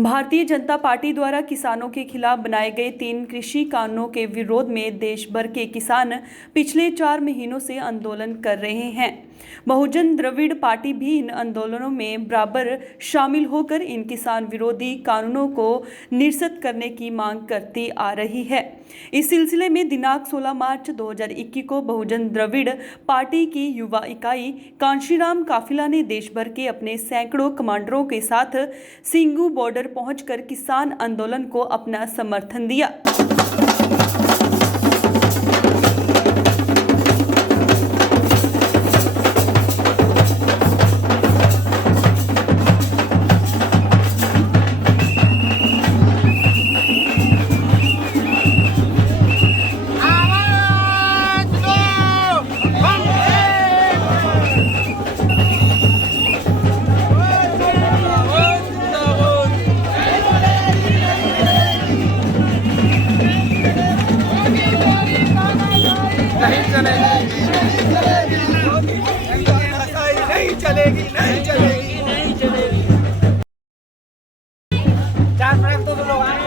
Bharatiya Janata party द्वारा किसानों के खिलाफ बनाए गए 3 कृषि कानूनों के विरोध में देश भर के किसान पिछले 4 महीनों से आंदोलन कर रहे हैं। बहुजन द्रविड़ पार्टी भी इन आंदोलनों में बराबर शामिल होकर इन किसान विरोधी कानूनों को निरस्त करने की मांग करती आ रही है। इस सिलसिले में दिनांक 16 मार्च 2021 को बहुजन द्रविड़ पार्टी की युवा इकाई कांशीराम काफिला ने देश भर के अपने सैकड़ों कमांडरों के साथ सिंगू बॉर्डर पहुंचकर किसान आंदोलन को अपना समर्थन दिया। नहीं चलेगी। 4 मिनट तो लोग आए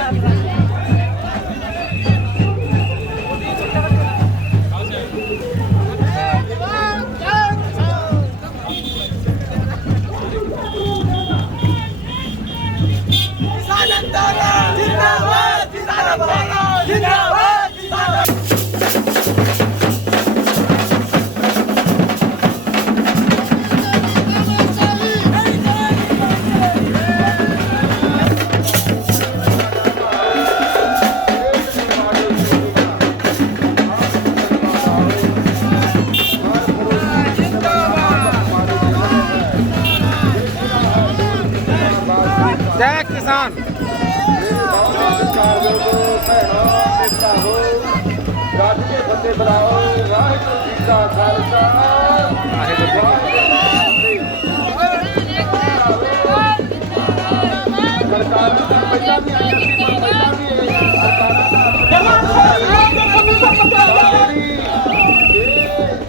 जय किसान।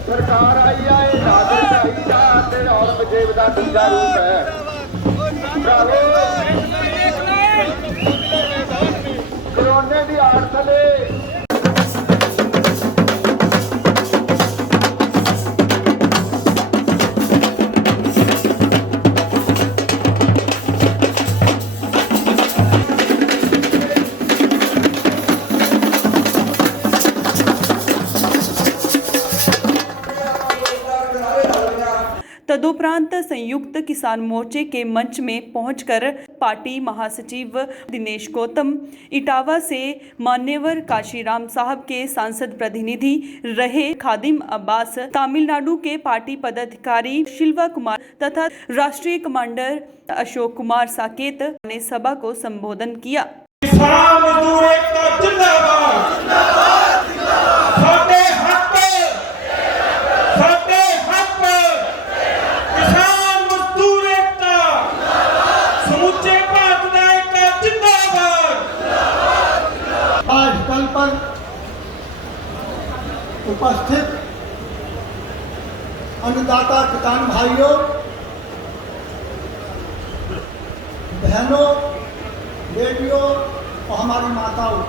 सरकार आई आए औरंगजेब का दूजा रूप है। कोरोना की आड़ थले तदुपरांत संयुक्त किसान मोर्चे के मंच में पहुंचकर पार्टी महासचिव दिनेश गौतम, इटावा से मान्यवर काशीराम साहब के सांसद प्रतिनिधि रहे खादिम अब्बास, तमिलनाडु के पार्टी पदाधिकारी शिल्वा कुमार तथा राष्ट्रीय कमांडर अशोक कुमार साकेत ने सभा को संबोधन किया। स्थल पर उपस्थित अन्नदाता किसान भाइयों, बहनों, बेटियों और हमारी माताओं,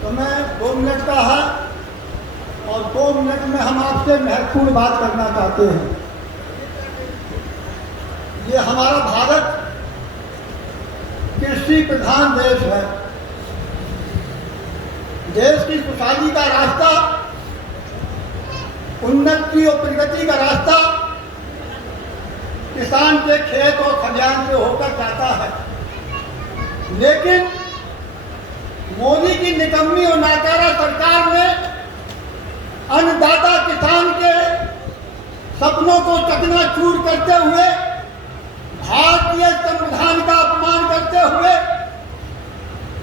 तो मैं 2 मिनट का है और 2 मिनट में हम आपसे महत्वपूर्ण बात करना चाहते हैं। ये हमारा भारत कृषि प्रधान देश है। देश की खुशहाली का रास्ता, उन्नति और प्रगति का रास्ता किसान के खेत और खलिहान से होकर जाता है। लेकिन मोदी की निकम्मी और नाकारा सरकार ने अन्नदाता किसान के सपनों को चकनाचूर करते हुए, भारतीय संविधान का अपमान करते हुए,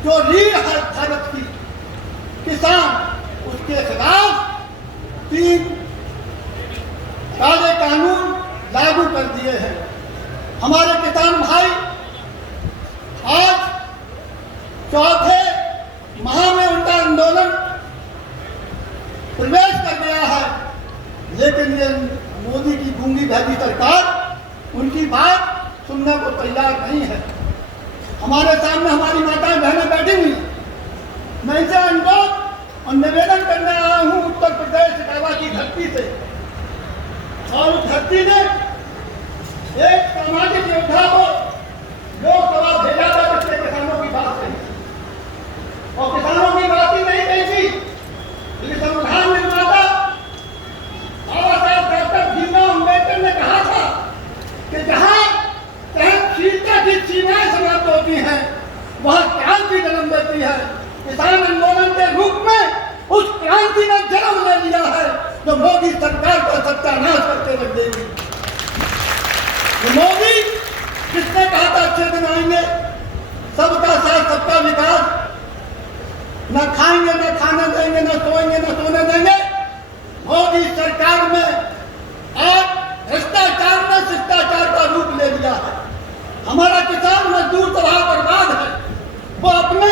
जो रीढ़ है भारत की किसान, उसके खिलाफ 3 काले कानून लागू कर दिए हैं। हमारे किसान भाई आज 4थे माह में उनका आंदोलन प्रवेश कर गया है, लेकिन ये मोदी की गूंगी भैंसी सरकार उनकी बात सुनने को तैयार नहीं है। हमारे सामने हमारी माताएं बहनें बैठी हुई हैं। मैं इनसे अनुरोध और निवेदन करने आया हूँ उत्तर प्रदेश इटावा की धरती से, और उस धरती ने एक सामाजिक योद्धा को लोकसभा भेजा था जिसने किसानों की बात कही, और किसानों की बात ही नहीं कही थी, लेकिन संविधान निर्माता बाबा साहब डॉक्टर भीमराव अम्बेडकर ने कहा था कि जहाँ सहनशीलता की सीमाएं समाप्त होती हैं वहाँ क्रांति जन्म लेती है। किसान आंदोलन के रूप में उस क्रांति ने जन्म ले लिया है जो मोदी सरकार का सत्यानाश करके रख देगी। मोदी जिसने कहा था अच्छे दिन आएंगे, सबका साथ सबका विकास, न खाएंगे न खाने देंगे, न सोएंगे न सोने देंगे, मोदी सरकार में आज भ्रष्टाचार ने शिष्टाचार का रूप ले लिया है। हमारा किसान मजदूर तबाह बर्बाद है, वो अपने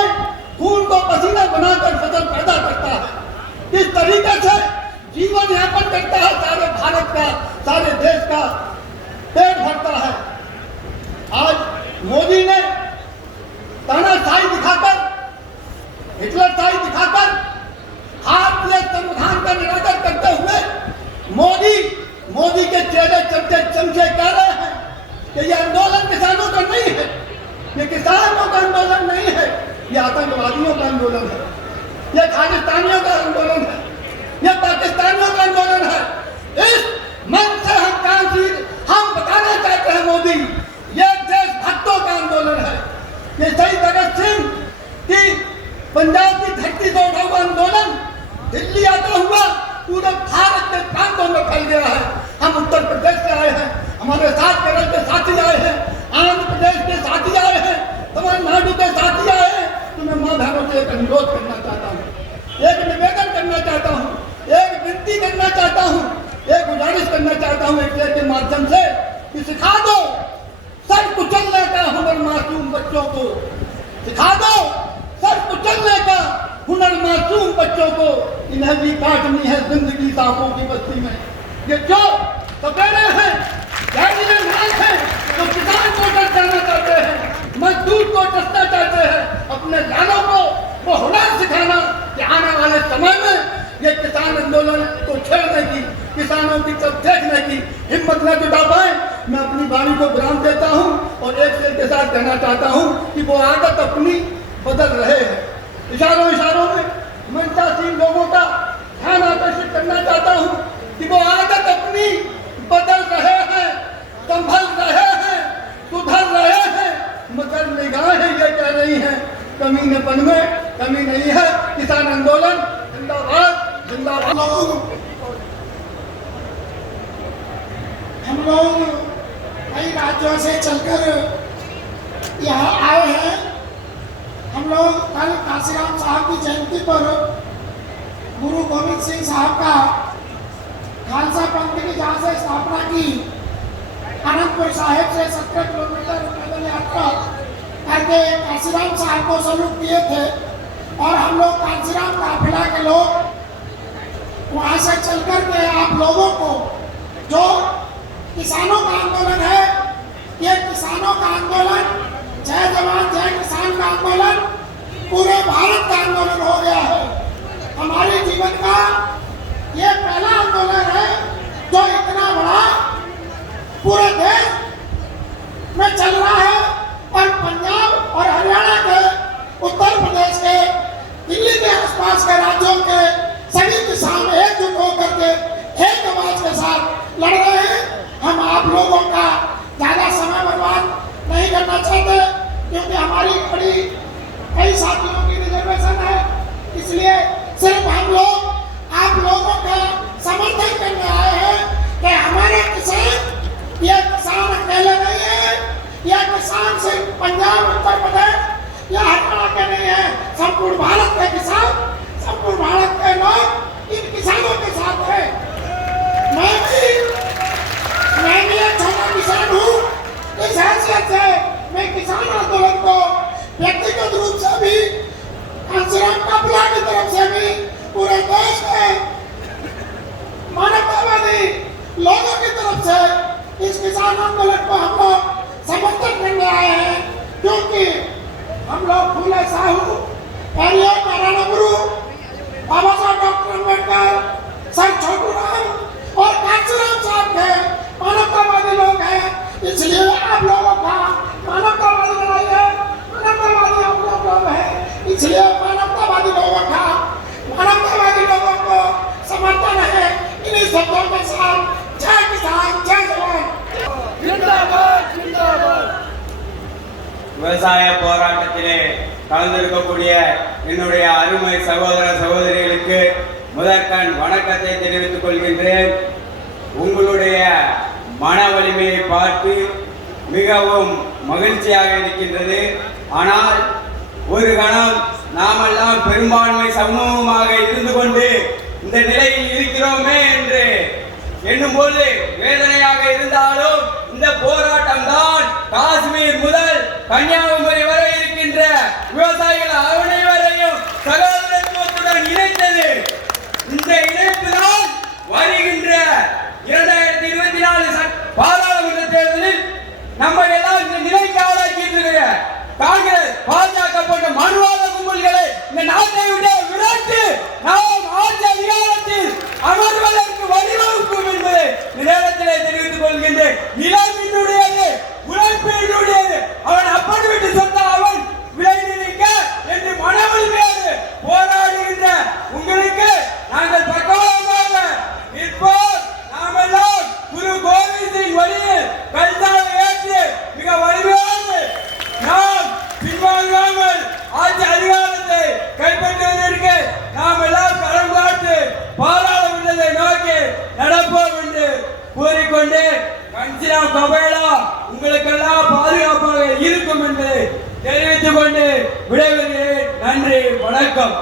खून को पसीना बनाकर फसल पैदा करता है, इस तरीके से जीवन यापन करता है, सारे भारत का सारे देश का पेट भरता है। आज मोदी ने तानाशाही दिखाकर, हिटलरशाही दिखाकर भारतीय संविधान का निरादर करते हुए मोदी के चेहरे चमचे कह रहे हैं कि ये आंदोलन किसानों का नहीं है, ये किसानों का आंदोलन नहीं है, ये आतंकवादियों का आंदोलन है, ये खालिस्तानियों का आंदोलन है, ये पाकिस्तानियों का आंदोलन है। इस मन से हम बताना चाहते हैं मोदी, ये देशभक्तों का आंदोलन है। ये शहीद भगत सिंह की पंजाब की धरती से उठा हुआ आंदोलन दिल्ली आता हुआ पूरे भारत के प्रांतों में फैल गया है। हम उत्तर प्रदेश से आए हैं, हमारे साथ केरल के साथी आए हैं, आंध्र प्रदेश के साथी आए हैं, तमिलनाडु के साथी आए हैं। तो मैं माँ बहनों से एक अनुरोध करना चाहता हूँ, एक निवेदन करना चाहता हूँ, एक विनती करना चाहता हूँ, एक गुजारिश करना चाहता हूँ एक शेर के माध्यम से कि सिखा दो सर कुचलने का हुनर मासूम बच्चों को, सिखा दो सर कुचलने का हुनर मासूम बच्चों को, इन्हें भी काटनी है जिंदगी सांपों की बस्ती में। ये जो सपेरे हैं, जहरीले नाग हैं, जो किसान को डर जाना चाहते हैं, मजदूर को डसना चाहते हैं, अपने लालों को वो हुनर सिखाना कि आने वाले समय में ये किसान आंदोलन को छेड़ने की, किसानों की तरफ देखने की हिम्मत न जुटा पाए। मैं अपनी वाणी को विराम देता हूँ और एक शेर के साथ कहना चाहता हूँ कि वो आदत अपनी बदल रहे हैं। इशारों में मनसासीन लोगों का ध्यान आकर्षित करना चाहता हूँ कि वो आदत अपनी बदल रहे हैं, संभल रहे हैं, सुधर रहे हैं, मगर निगाहें ये कह रही हैं कमीनेपन में कमी नहीं है। किसान आंदोलन जिंदाबाद जिंदाबाद। हम लोग कई राज्यों से चलकर यहाँ आए हैं। हम लोग कल काशीराम साहब की जयंती पर गुरु गोविंद सिंह साहब का खालसा पंथ की जहाँ से स्थापना की, आनंदपुर साहिब से 17 किलोमीटर पैदल यात्रा करके काशीराम साहब को सल्यूट किए थे। और हम लोग काशीराम काफिला के लोग वहाँ से चल कर के आप लोगों को जो किसानों का आंदोलन है, ये किसानों का आंदोलन, जय जवान जय किसान का आंदोलन पूरे भारत का आंदोलन हो गया है। हमारे जीवन का ये पहला आंदोलन है जो इतना बड़ा पूरे देश में चल रहा है। और पंजाब और हरियाणा के, उत्तर प्रदेश के, दिल्ली के आसपास के राज्यों के सभी किसान एकजुट होकर के एक आवाज के साथ लड़ रहे हैं। हम आप लोगों का ज़्यादा समय बर्बाद नहीं करना चाहते क्योंकि हमारी बड़ी कई साथियों की रिजर्वेशन है, इसलिए सिर्फ हम लोग आप लोगों का समर्थन करने आए हैं कि हमारे किसान, ये किसान अकेले नहीं है, ये किसान सिर्फ पंजाब उत्तर प्रदेश या हरियाणा के नहीं है, संपूर्ण भारत के किसान, संपूर्ण भारत के लोग इन किसानों के साथ है। मैं भी एक छोटा किसान हूँ। इस हैसियत से मैं किसान आंदोलन को व्यक्तिगत रूप से भी, कांशीराम काफिला की तरफ से भी, पूरे देश के मानवतावादी लोगों की तरफ से इस किसान आंदोलन को हम लोग समर्थन करने आए हैं क्योंकि விவசாய போராட்டத்திலே கலந்திருக்கக்கூடிய என்னுடைய அருமை சகோதர சகோதரிகளுக்கு முதற்கண் வணக்கத்தை தெரிவித்துக் கொள்கின்றேன். உங்களுடைய மன வலிமையை பார்த்து மிகவும் மகிழ்ச்சியாக இருக்கின்றது. ஆனால் ஒரு கணம் நாமெல்லாம் பெரும்பான்மை சமூகமாக இருந்து கொண்டு இந்த நிலையில் இருக்கிறோமே என்று எண்ணும்போது வேதனையாக இருந்தாலும் இந்த போராட்டம் தான் காஷ்மீர் முதல் கன்னியாகுமரி வரை இருக்கின்ற விவசாயிகள் அனைவரையும் சகோதரத்துவத்துடன் இணைத்தது. இந்த இணைப்பு தான் வருகின்ற 2024 பாராளுமன்ற தேர்தலில் நம்ம எல்லாம் இந்த நிலைக்கு ஆளாக்கிட்டு காங்கிரஸ் பாஜக போன்ற மனுவாத கும்பல்களை இந்த நாட்டை விட்டு விரட்டு நாம் ஆட்சி அதிகாரத்தில் அமர்வதற்கு வழிவகுக்கும் என்பதை இந்த நேரத்திலே தெரிவித்துக் கொள்கின்றேன். நிலவினுடையது, உழைப்பினுடையது, அவன் அப்படி விட்டு சொன்ன அவன் விலை நினைக்க என்று மனவலிமையாக போராடுகின்ற உங்களுக்கு நாங்கள் பக்கவாக இருப்போம். நாமெல்லாம் குரு கோவிந்த் சிங் வழியில் கல்சாலை ஏற்று மிக வலிமையாக நாம் பின்வாங்காமல் ஆட்சி அதிகாரத்தை கைப்பற்றுவதற்கு நாம் எல்லாம் களம் காட்டு பாராளுமன்றத்தை நோக்கி நடப்போம் என்று கூறிக்கொண்டு கன்சிரா கபேலா உங்களுக்கெல்லாம் பாதுகாப்பாக இருக்கும் என்று தெரிவித்துக் கொண்டு விடைபெறுகிறேன். நன்றி, வணக்கம்.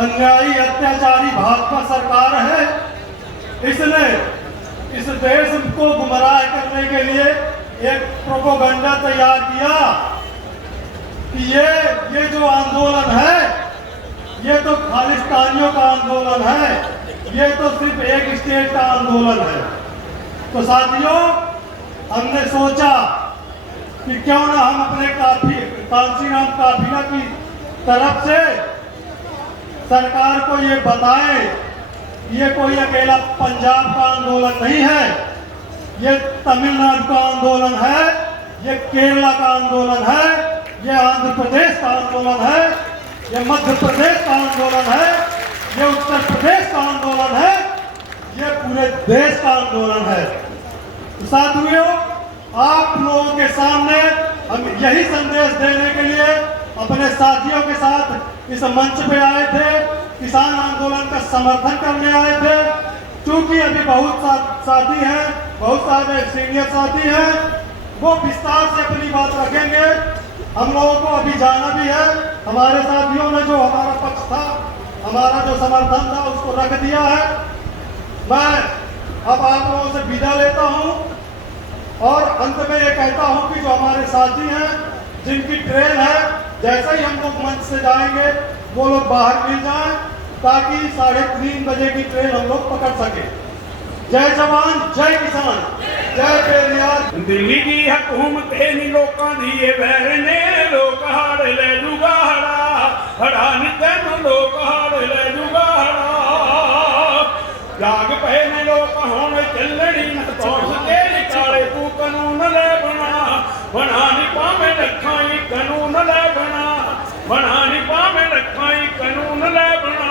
अन्यायी अत्याचारी भाजपा सरकार है। इसने इस देश को गुमराह करने के लिए एक प्रोपोगंडा तैयार किया कि ये जो आंदोलन है ये तो खालिस्तानियों का आंदोलन है, ये तो सिर्फ एक स्टेट का आंदोलन है। तो साथियों, हमने सोचा कि क्यों ना हम अपने कांसीराम काफिला की तरफ से सरकार को ये बताएं ये कोई अकेला पंजाब का आंदोलन नहीं है, ये तमिलनाडु का आंदोलन है, ये केरला का आंदोलन है, ये आंध्र प्रदेश का आंदोलन है, ये मध्य प्रदेश का आंदोलन है, ये उत्तर प्रदेश का आंदोलन है, ये पूरे देश का आंदोलन है। साथियों, आप लोगों के सामने हम यही संदेश देने के लिए अपने साथियों के साथ इस मंच पे आए थे, किसान आंदोलन का समर्थन करने आए थे। क्योंकि अभी बहुत साथी हैं, बहुत सारे सीनियर साथी हैं, वो विस्तार से अपनी बात रखेंगे। हम लोगों को अभी जाना भी है। हमारे साथियों ने जो हमारा पक्ष था, हमारा जो समर्थन था, उसको रख दिया है। मैं अब आप लोगों से विदा लेता हूँ और अंत में ये कहता हूँ कि जो हमारे साथी हैं, जिनकी ट्रेन है, जैसे ही हम लोग मंच से जाएंगे वो लोग बाहर मिल जाएं ताकि 3:30 बजे की ट्रेन हम लोग पकड़ सके। जय जवान, जय किसान, जय पेरियार। दिल्ली की हुकूमत नी लोकां दी ये वैर ने, लोक हाड़ ले जूगा हड़ा नी तेन लोक हाड़ ले जूगा हड़ा। जाग पे ने लोक हुण चलनी न तोस तेरी काले तू कानून ले बना नी पावे रखाई कानून ले बना नी पावे रखाई कानून ले बना।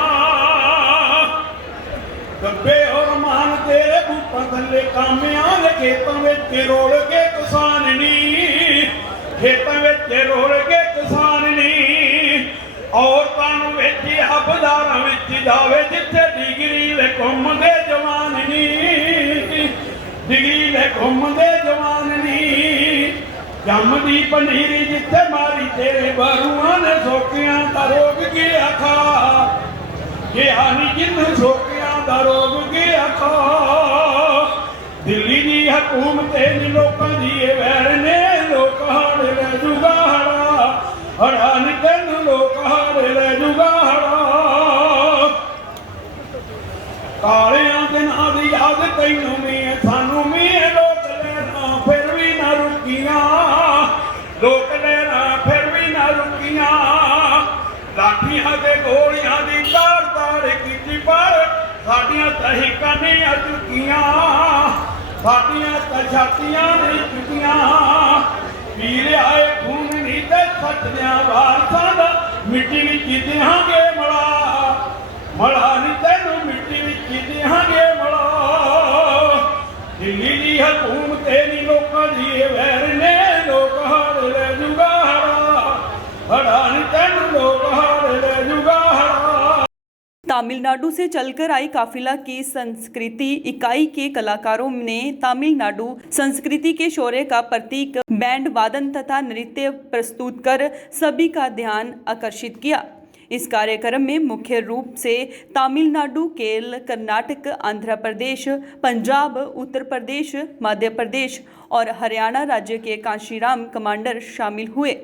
गब्बे और मान तेरे बूटा थले कामियां दे खेतां विच रोल के किसान नी, खेतां विच रोल के किसान नी। औरतां नूं वेची हबदारां विच जावे जिथे डिगरी ले घुमदे जवान नी, डिगरी ले घुमदे जवान नी। जमदी पनीरी जिथे मारी तेरे बरुआं ने सोकियां दा रोग गिया खा, गया नी जिन्नू सोकियां दा रोग गिया खा। दिल्ली दी हुकूमत नी लोकां दी ये वैर ने, लोक हाड़ ले जूगा हड़ा नी तेन लोक हाड़ ले जूगा हड़ा। कालियां दिनां दी याद तैनू मी सानू मी लोक लेना फिर भी ना रुकियां, लोक लेना फिर भी ना रुकियां। लाठियां ते गोलियां दी तार तार कीती पर साडियां तहीकां नहीं चुकियां, साडियां छातियां नहीं चुकियां। पीर आए खून नहीं ते सच्चियां वारसां दा मिट्टी विच देहांगे मड़ा, मड़ा नहीं तैनू मिट्टी विच देहांगे मड़ा। दिल्ली दी हुकूमत नी लोकां दी वैर ने, लोग हारे ले जुगा हरा। तमिलनाडु से चलकर आई काफिला की संस्कृति इकाई के कलाकारों ने तमिलनाडु संस्कृति के शौर्य का प्रतीक बैंड वादन तथा नृत्य प्रस्तुत कर सभी का ध्यान आकर्षित किया। इस कार्यक्रम में मुख्य रूप से तमिलनाडु, केरल, कर्नाटक, आंध्र प्रदेश, पंजाब, उत्तर प्रदेश, मध्य प्रदेश और हरियाणा राज्य के कांशीराम कमांडर शामिल हुए।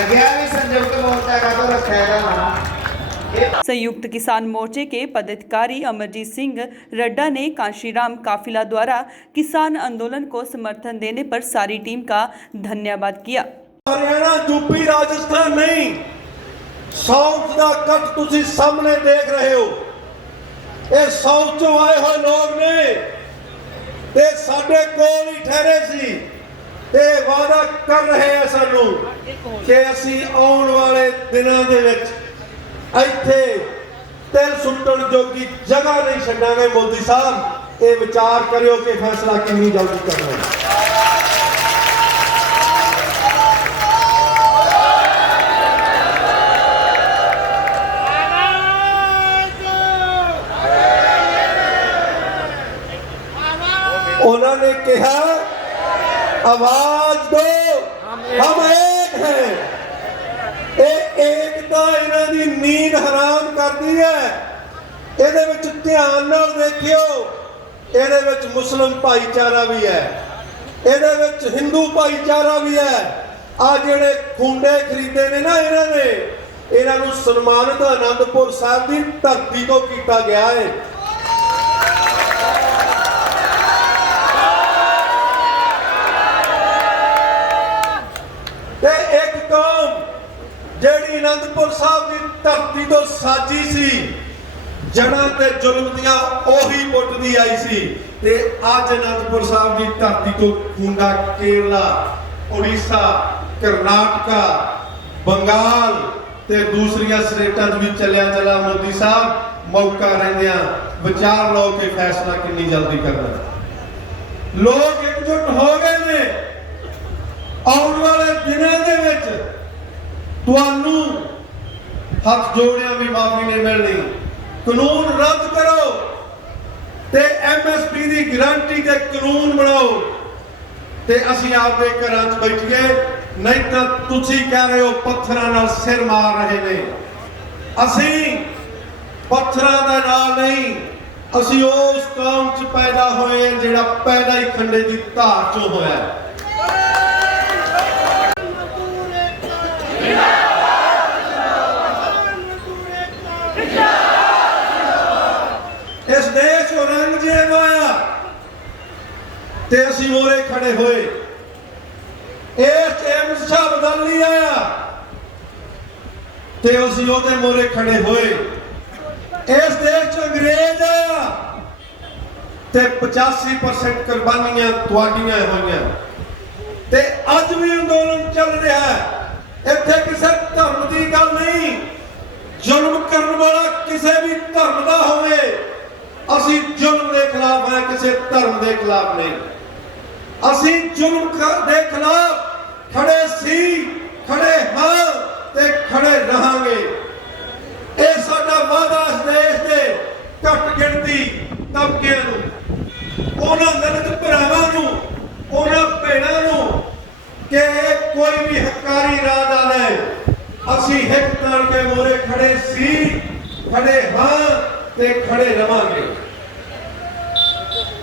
ਲੱਗਿਆ ਵੀ ਸੰਯੁਕਤ ਮੋਰਚਾ ਕਦੋਂ ਰੱਖਿਆ ਇਹਦਾ ਨਾਮ। संयुक्त किसान मोर्चे के पदाधिकारी अमरजीत सिंह रड्डा ने कांशीराम काफिला द्वारा किसान आंदोलन को समर्थन देने पर सारी टीम का धन्यवाद किया। हरियाणा यूपी राजस्थान नहीं, साउथ का कट तुसी सामने देख रहे हो। ये साउथ चों आए हुए लोग ने ते साडे कोल ही ठहरे सी ते वादा कर रहे हैं सानू कि असी आउण वाले दिनां दे विच ਇੱਥੇ ਤਿਲ ਸੁੱਟਣ ਜੋਗੀ ਜਗ੍ਹਾ ਨਹੀਂ ਛੱਡਾਂਗੇ। ਮੋਦੀ ਸਾਹਿਬ ਇਹ ਵਿਚਾਰ ਕਰਿਓ ਕਿ ਫੈਸਲਾ ਕਿੰਨੀ ਜਲਦੀ ਕਰਨਾ ਹੈ। ਉਹਨਾਂ ਨੇ ਕਿਹਾ ਆਵਾਜ਼ ਦੋ ਹਮ ਇੱਕ ਹੈ। ਇਹ ਏਕਤਾ ਇਹਨਾਂ ਦੀ ਨੀਂਦ ਹਰਾਮ ਕਰਦੀ ਹੈ। ਇਹਦੇ ਵਿੱਚ ਧਿਆਨ ਨਾਲ ਦੇਖਿਓ, ਇਹਦੇ ਵਿੱਚ ਮੁਸਲਿਮ ਭਾਈਚਾਰਾ ਵੀ ਹੈ, ਇਹਦੇ ਵਿੱਚ ਹਿੰਦੂ ਭਾਈਚਾਰਾ ਵੀ ਹੈ। ਆ ਜਿਹੜੇ ਖੁੰਡੇ ਖਰੀਦੇ ਨੇ ਨਾ ਇਹਨਾਂ ਨੂੰ ਸਨਮਾਨਿਤ ਆਨੰਦਪੁਰ ਸਾਹਿਬ ਦੀ ਧਰਤੀ ਤੋਂ ਕੀਤਾ ਗਿਆ ਹੈ। ਤੇ ਇੱਕ ਕੌਮ ਜਿਹੜੀ ਅਨੰਦਪੁਰ ਸਾਹਿਬ ਦੀ ਧਰਤੀ ਤੋਂ ਸਾਜੀ ਸੀ, ਜੜਾਂ ਤੇ ਜ਼ੁਲਮ ਦੀਆਂ ਉਹੀ ਪੁੱਟਦੀ ਆਈ ਸੀ। ਤੇ ਅੱਜ ਅਨੰਦਪੁਰ ਸਾਹਿਬ ਦੀ ਧਰਤੀ ਤੋਂ ਖੁੰਡਾ ਕੇਰਲਾ, ਉੜੀਸਾ, ਕਰਨਾਟਕਾ, ਬੰਗਾਲ ਤੇ ਦੂਸਰੀਆਂ ਸਟੇਟਾਂ 'ਚ ਵੀ ਚੱਲਿਆ ਮੋਦੀ ਸਾਹਿਬ ਮੌਕਾ ਰਹਿੰਦਿਆਂ ਵਿਚਾਰ ਲਓ ਕਿ ਫੈਸਲਾ ਕਿੰਨੀ ਜਲਦੀ ਕਰਨਾ। ਲੋਕ ਇਕਜੁੱਟ ਹੋ ਗਏ ਨੇ। ਆਉਣ ਵਾਲੇ ਦਿਨਾਂ ਦੇ ਵਿੱਚ ਤੁਹਾਨੂੰ ਹੱਥ ਜੋੜਿਆਂ ਵੀ ਮਾਫੀ ਨਹੀਂ ਮਿਲਣੀ। ਕਾਨੂੰਨ ਰੱਦ ਕਰੋ ਤੇ MSP ਦੀ ਗਾਰੰਟੀ ਤੇ ਕਾਨੂੰਨ ਬਣਾਓ ਤੇ ਅਸੀਂ ਆਪਦੇ ਘਰਾਂ 'ਚ ਬੈਠੀਏ। ਨਹੀਂ ਤਾਂ ਤੁਸੀਂ ਕਹਿ ਰਹੇ ਹੋ ਪੱਥਰਾਂ ਨਾਲ ਸਿਰ ਮਾਰ ਰਹੇ ਨੇ। ਅਸੀਂ ਪੱਥਰਾਂ ਦੇ ਨਾਲ ਨਹੀਂ, ਅਸੀਂ ਉਸ ਕੌਮ 'ਚ ਪੈਦਾ ਹੋਏ ਹਾਂ ਜਿਹੜਾ ਪੈਦਾ ਹੀ ਖੰਡੇ ਦੀ ਧਾਰ 'ਚੋਂ ਹੋਇਆ। इस देश औरंगजेब आया ते असी मोरे खड़े होए। इस एम्स शाह बदली आया ते असी ओदे मोरे खड़े होए। इस देश अंग्रेज आया ते 85% कुर्बानियां तुहाडियां होईयां ते अज भी अंदोलन चल रहा है। इत्थे किसी धर्म की गल नहीं, जुल्म करने वाला किसी भी धर्म का होवे, ਅਸੀਂ ਜ਼ੁਲਮ ਦੇ ਖਿਲਾਫ ਹੈ, ਕਿਸੇ ਧਰਮ ਦੇ ਖਿਲਾਫ ਨਹੀਂ। ਅਸੀਂ ਜ਼ੁਲਮ ਦੇ ਖਿਲਾਫ ਖੜੇ ਸੀ, ਖੜੇ ਹਾਂ ਤੇ ਖੜੇ ਰਹਾਂਗੇ। ਇਹ ਸਾਡਾ ਵਾਅਦਾ ਇਸ ਦੇਸ਼ ਦੇ ਘੱਟ ਗਿਣਤੀ ਤਬਕਿਆਂ ਨੂੰ, ਉਹਨਾਂ ਦਲਿਤ ਭਰਾਵਾਂ ਨੂੰ, ਉਹਨਾਂ ਭੈਣਾਂ ਨੂੰ ਕਿ ਕੋਈ ਵੀ ਹੱਕਾਰੀ ਰਾਹ ਨਾ ਲੈ। ਅਸੀਂ ਹਿੱਕ ਤਾਣ ਕੇ ਮੋਰੇ ਖੜੇ ਸੀ, ਖੜੇ ਹਾਂ ਤੇ ਖੜੇ ਰਵਾਂਗੇ।